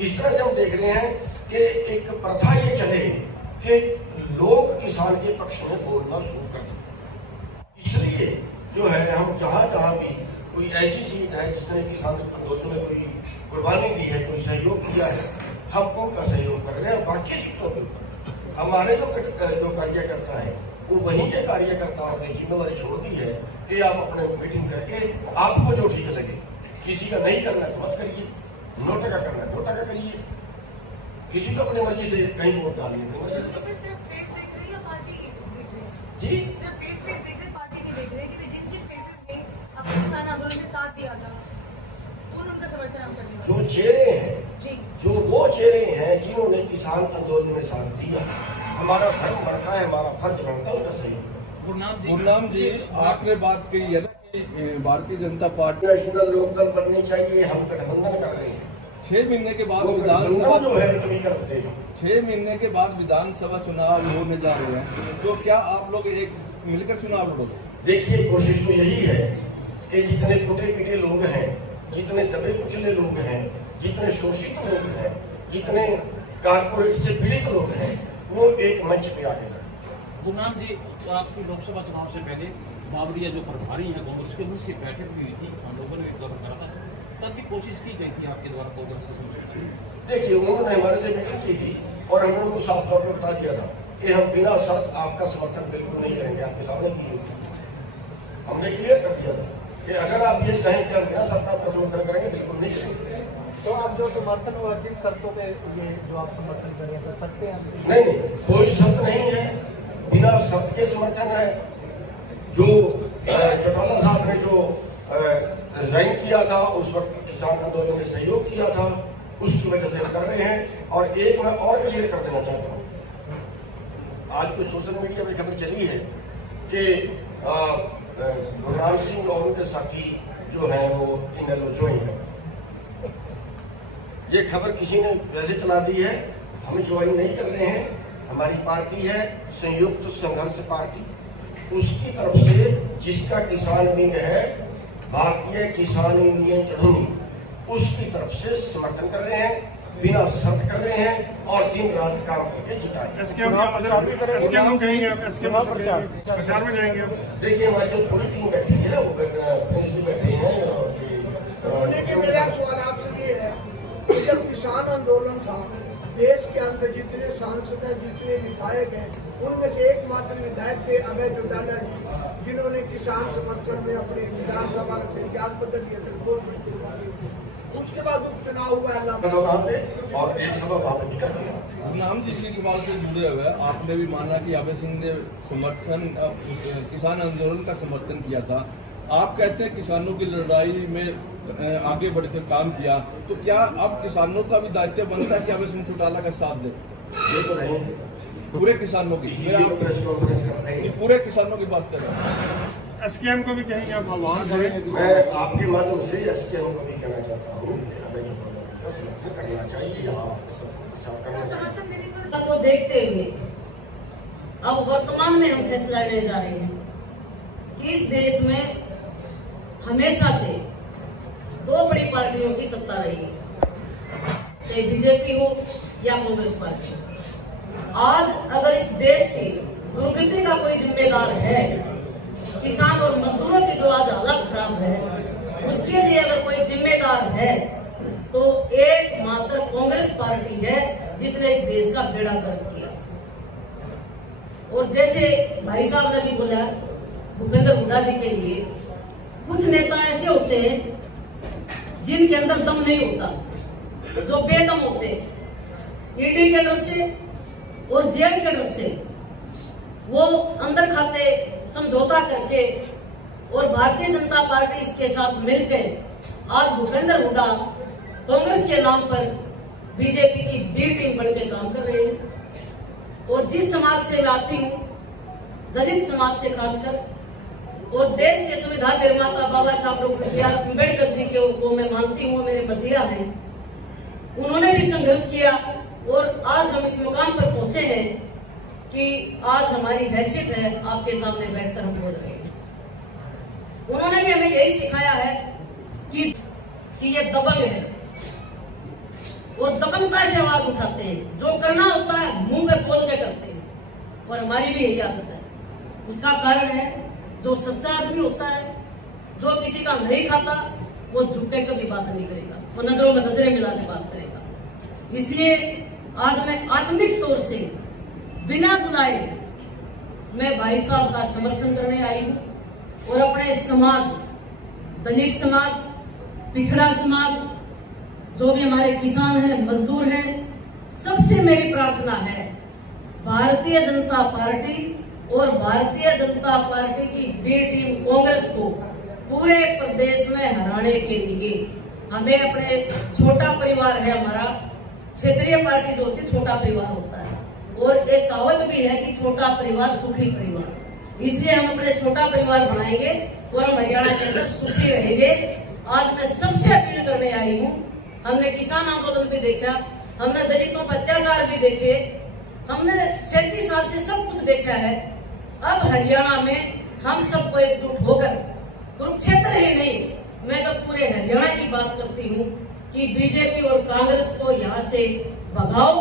इस तरह से हम देख रहे हैं कि एक प्रथा ये चले कि लोग किसान के पक्ष में बोलना शुरू कर दें। इसलिए जो है हम जहां जहां भी कोई ऐसी सीट है जिसने किसान आंदोलन में कोई कुर्बानी दी है, कोई सहयोग किया है, हम उनका सहयोग कर रहे हैं। बाकी सीटों के ऊपर हमारे जो कार्यकर्ता है वो वहीं के कार्यकर्ताओं ने जिम्मेदारी छोड़ दी है कि आप अपने मीटिंग करके आपको जो ठीक लगे, किसी का नहीं करना तो मत करिए, नोटा का करना है नोटा का करिए, किसी को अपनी मर्जी से कहीं वोट डालिए। जी जो चेहरे हैं, जो वो चेहरे हैं जिन्होंने किसान आंदोलन में साथ दिया, हमारा धर्म बनता है, हमारा फर्ज बनता है उनका सहयोग। गुरनाम जी, आपने बात कही है ना कि भारतीय जनता पार्टी नेशनल लोकदल बननी चाहिए, हम गठबंधन कर रहे हैं। 6 महीने के बाद विधानसभा जो है कभी करते हैं, 6 महीने के बाद विधानसभा चुनाव होने जा रहे हैं, तो क्या आप लोग एक मिलकर चुनाव लड़ोगे? देखिए, कोशिश तो यही है कि जितने टूटे पीटे लोग हैं, जितने दबे कुचले लोग हैं, जितने शोषित लोग हैं, जितने कारपोरेट से पीड़ित लोग हैं, वो एक मंच पे आके लड़े। गुरनाम जी, आपकी लोकसभा चुनाव से पहले बावड़िया जो प्रभारी हैं कांग्रेस के, उनसे बैठक भी हुई थी, हम लोगों ने एक दौर करा था, तब भी कोशिश की गई थी आपके द्वारा कांग्रेस से समझौता। देखिए, उन्होंने हमारे से मीटिंग की थी और हमने उनको साफ तौर पर बता दिया था कि हम बिना शर्त आपका समर्थन बिल्कुल नहीं करेंगे। आपके सामने की होगी, हमने क्लियर कर दिया था कि अगर आप ये कहें कि हम बिना शर्त आपका समर्थन करेंगे, बिल्कुल नहीं करेंगे। तो आप जो समर्थन हुआ किन शर्तों पे ये जो आप समर्थन करें कर सकते हैं? नहीं, कोई शर्त नहीं है, बिना शर्त के समर्थन है। जो चौटाला साहब ने जो रिजाइन किया था, उस वक्त किसान आंदोलन में सहयोग किया था, उसकी वजह से कर रहे हैं। और एक मैं और क्लियर कर देना चाहता हूँ, आज कुछ सोशल मीडिया में खबर चली है कि गुरनाम सिंह और उनके साथी जो है वो इनेलो ज्वाइन कर, ये खबर किसी ने वैसे चला दी है। हम ज्वाइन नहीं कर रहे हैं, हमारी पार्टी है संयुक्त संघर्ष पार्टी, उसकी तरफ से जिसका किसान विंग है भारतीय किसान यूनियन चढ़ूनी, उसकी तरफ से समर्थन कर रहे हैं, बिना शर्त कर रहे हैं और दिन रात काम करके जिताएंगे। प्रचार में जाएंगे। देखिए, हमारी जो पूरी टीम बैठी है वो बैठे हैं। और मेरा सवाल आपसे ये है कि जब किसान आंदोलन था, देश के अंदर जितने सांसद हैं, जितने विधायक हैं, उनमें से एकमात्र विधायक थे अभय चौटाला जी, जिन्होंने किसान समर्थन में अपने विधानसभा का त्याग पत्र दिया था, बहुत बड़ी कुर्बानी हुई। उसके बाद उपचुनाव हुआ और एक सभा वहां पर निकल गया। गुरनाम जी, इसी सवाल से जुड़े हुए आपने भी माना कि अभय सिंह ने किसान आंदोलन का समर्थन किया था। आप कहते हैं किसानों की लड़ाई में आगे बढ़कर काम किया, तो क्या अब किसानों का भी दायित्व बनता है कि अभय सिंह चौटाला का साथ दे? ये तो नहीं, पूरे किसानों की, पूरे किसानों की बात कर रहे हैं। एसकेएम को भी कहेंगे आप? मैं आपके माध्यम से एसकेएम को भी कहना चाहता हूँ कि अभय चौटाला का समर्थन करना चाहिए, को देखते हुए अब वर्तमान में हम फैसला लेने जा रहे हैं कि इस देश में हमेशा से 2 बड़ी पार्टियों की सत्ता रही है, चाहे बीजेपी हो या कांग्रेस पार्टी। आज अगर इस देश की दुर्गति का कोई जिम्मेदार है, किसान और मजदूरों की जो आज हालत खराब है, उसके लिए अगर कोई जिम्मेदार है तो एकमात्र कांग्रेस पार्टी है जिसने इस देश का बेड़ा गर्क किया। और जैसे भाई साहब ने भी बोला, भूपेंद्र हुड्डा जी के लिए कुछ नेता ऐसे होते हैं जिनके अंदर दम नहीं होता, जो बेदम होते हैं। ईडी के डर से और जेल के डर से वो अंदर खाते समझौता करके और भारतीय जनता पार्टी इसके साथ मिलकर आज भूपेंद्र हुड्डा कांग्रेस के नाम पर बीजेपी की बी टीम बनकर काम कर रहे हैं। और जिस समाज से मैं आती हूँ, दलित समाज से खासकर, और देश के संविधान निर्माता बाबा साहब डॉक्टर अम्बेडकर जी को मैं मानती हूँ, मेरे मसीहा हैं। उन्होंने भी संघर्ष किया और आज हम इस मुकाम पर पहुंचे हैं कि आज हमारी हैसियत है आपके सामने बैठकर हम बोल रहे हैं। उन्होंने भी हमें यही सिखाया है कि ये दबंग है, वो दबंगता से आवाज उठाते हैं, जो करना होता है मुंह पे बोल के करते हैं, और हमारी भी यही आदत है। उसका कारण है जो सच्चा आदमी होता है, जो किसी का नहीं खाता, वो झुक के कभी बात नहीं करेगा, वो नजरों में नजरें मिला के बात करेगा। इसलिए आज मैं आत्मिक तौर से बिना बुलाए मैं भाई साहब का समर्थन करने आई हूँ और अपने समाज, दलित समाज, पिछड़ा समाज, जो भी हमारे किसान हैं, मजदूर हैं, सबसे मेरी प्रार्थना है भारतीय जनता पार्टी और भारतीय जनता पार्टी की बी टीम कांग्रेस को पूरे प्रदेश में हराने के लिए हमें अपने छोटा परिवार है हमारा, क्षेत्रीय पार्टी जो होती छोटा परिवार होता है, और एक कहावत भी है कि छोटा परिवार सुखी परिवार। इसलिए हम अपने छोटा परिवार बनाएंगे और हम हरियाणा के अंदर सुखी रहेंगे। आज मैं सबसे अपील करने आई हूँ, हमने किसान आंदोलन भी देखा, हमने दलितों पर अत्याचार भी देखे, हमने 37 साल से सब कुछ देखा है। अब हरियाणा में हम सबको एकजुट होकर, कुरुक्षेत्र ही नहीं, मैं तो पूरे हरियाणा की बात करती हूँ कि बीजेपी और कांग्रेस को यहाँ से भगाओ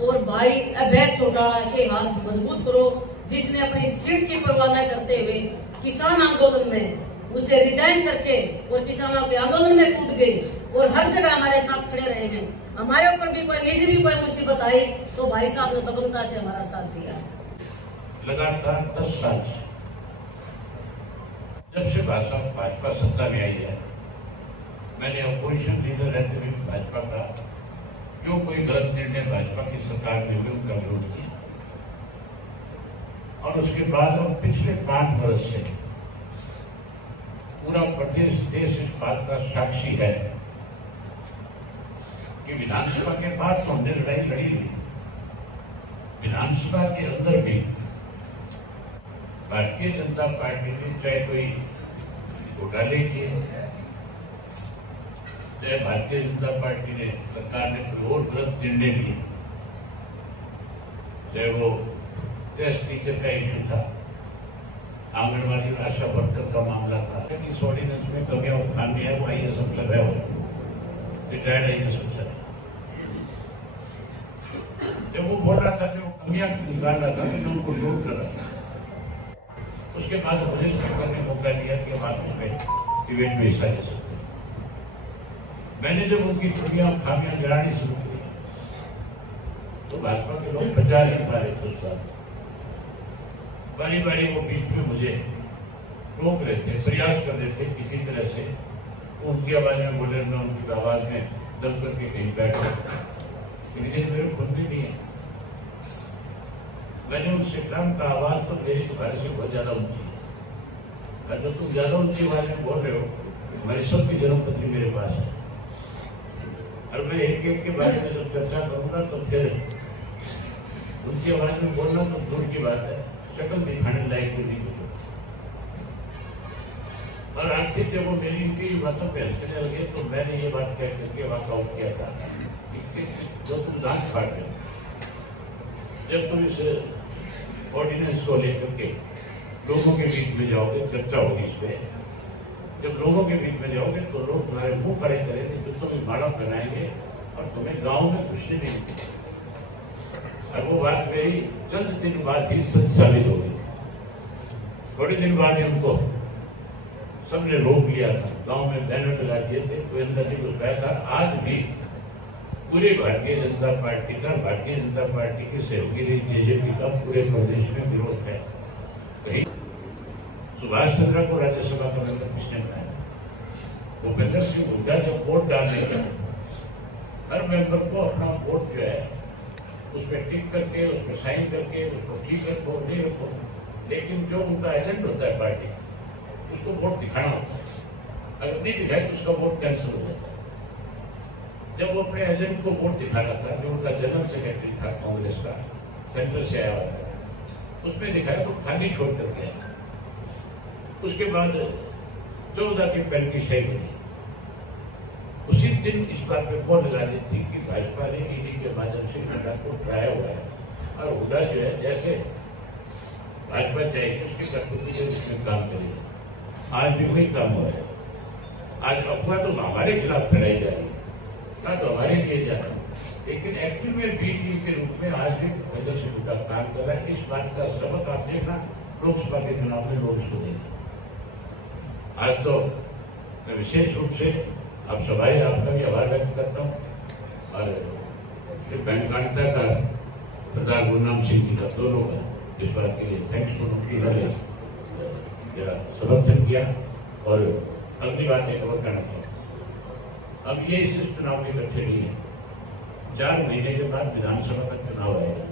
और भाई अभय चौटाला के हाथ मजबूत करो, जिसने अपनी सीट की परवाह न करते हुए किसान आंदोलन में उसे रिजाइन करके और किसानों के आंदोलन में कूद गए और हर जगह हमारे साथ खड़े रहे हैं। हमारे ऊपर भी कोई निजी भी कोई मुसीबत आई तो भाई साहब ने दबंगता से हमारा साथ दिया। लगातार 10 साल से जब से भाजपा सत्ता में आई है, मैंने अपोजिशन लीडर रहते हुए भाजपा का जो कोई गलत निर्णय भाजपा की सरकार में हुए उनका विरोध किया, और उसके बाद और पिछले 5 वर्ष से पूरा प्रदेश देश इस बात का साक्षी है कि विधानसभा के बाद तो हमने लड़ाई लड़ी ली, विधानसभा के अंदर भी भारतीय जनता पार्टी ने चाहे कोई घोटाले किए, चाहे भारतीय जनता पार्टी ने सरकार ने कोई और गलत निर्णय लिए, चाहे वो टेस्ट टीचर का इश्यू था, आंगनबाड़ी और आशा वर्कर का मामला था, इस ऑर्डिनेंस में कमियां और खामी है, वो आईएएस अफसर है, रिटायर्ड आईएएस अफसर। जब वो बोल रहा था कि वो कमियां निकाल रहा था, मैंने उनको नोट कर रहा था। उसके बाद मुझे स्पीकर ने मौका दिया कि हम आप उसमें डिबेट में हिस्सा ले सकते हैं। मैंने जब उनकी कमियां और खामियां गिरानी शुरू की तो भाजपा के लोग बचा नहीं पा रहे थे। उस बात बारी बारी वो बीच में मुझे रोक रहे थे, प्रयास कर रहे थे किसी तरह से उनकी आवाज में बोले, मैं उनकी आवाज में दम करके कहीं बैठ गया, लेकिन मेरे खुद भी नहीं है। मैंने उनसे कहा का आवाज तो मेरी तुम्हारे से बहुत ज्यादा ऊंची है, तो तुम ज्यादा ऊंची आवाज में बोल रहे हो, हमारी सबकी जन्मपत्री मेरे पास है, और मैं एक एक के बारे में जब चर्चा करूंगा तो फिर उनकी आवाज में बोलना तो दूर की बात है, शक्ल दिखाने लायक भी नहीं। और आखिर जब वो मेरी उनकी बातों पे हंसने लगे तो मैंने ये बात कह करके वॉकआउट किया था कि जो तुम दांत फाड़ रहे हो, जब तुम इस ऑर्डिनेंस को लेकर के लोगों के बीच में जाओगे, चर्चा होगी इस पे, जब लोगों के बीच में जाओगे तो लोग तुम्हारे मुंह खड़े करेंगे, तो तुम्हें माड़ा बनाएंगे और तुम्हें गांव में घुसने नहीं देंगे। और वो बात मेरी चंद दिन बाद ही सच साबित हो गई। थोड़े दिन बाद ही उनको सबने रोक लिया था, गांव में बैनर लगा दिए थे, कोई अंदर नहीं घुस पाया था। आज भी पूरे भारतीय जनता पार्टी का, भारतीय जनता पार्टी की सहयोगी रही बीजेपी का पूरे प्रदेश में विरोध है। कहीं सुभाष चंद्र को राज्यसभा का मेंबर किसने बनाया? भूपेंद्र सिंह हुड्डा जब वोट डालने का हर मेंबर को अपना वोट जो है उस पर टिक करके, उस पर साइन करके, उसको ठीक रखो नहीं रखो, लेकिन जो उनका एजेंट होता है पार्टी उसको वोट दिखाना होता है। अगर नहीं दिखाए तो उसका वोट कैंसिल हो जाता है। जब वो अपने एजेंट को वोट दिखाना था, जो उनका जनरल सेक्रेटरी था कांग्रेस का, सेंटर से आया हुआ था, उसमें दिखाया तो खाली छोड़ कर गया। उसके बाद 14 की पेन की शाही बनी। उसी दिन इस बात पे बोल लगा दी थी कि भाजपा ने ईडी के माध्यम से हुड्डा को उठाया हुआ है, और हुड्डा जो है जैसे भाजपा चाहेगी उसकी कठपुतली से उसमें काम करेगी। आज भी वही काम हो रहा है। आज अफवाह तो हमारे खिलाफ फैलाई जा रही है, ना तो हमारे लिए जा रहा है। लेकिन एक्चुअल में बी टीम के रूप में आज भी बदल से उनका काम कर रहा है। इस बात का सबक आप देखना लोकसभा के चुनाव में लोग इसको देखें। आज तो मैं विशेष रूप से आप सभाई आपका भी आभार व्यक्त करता हूँ और बैंकांता का सरदार गुरनाम सिंह जी का, दोनों का इस बात के लिए थैंक्स फॉर उन्होंने समर्थन किया। और अगली बात एक और कहना चाहूँ, अब ये इस चुनाव में इकट्ठे नहीं है, 4 महीने के बाद विधानसभा का चुनाव आएगा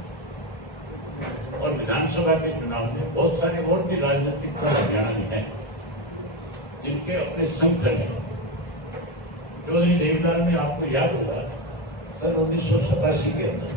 और विधानसभा के चुनाव में बहुत सारे और भी राजनीतिक दल हरियाणा में हैं जिनके अपने संगठन है। चौधरी देवीलाल में आपको याद होगा सन 1987 के अंदर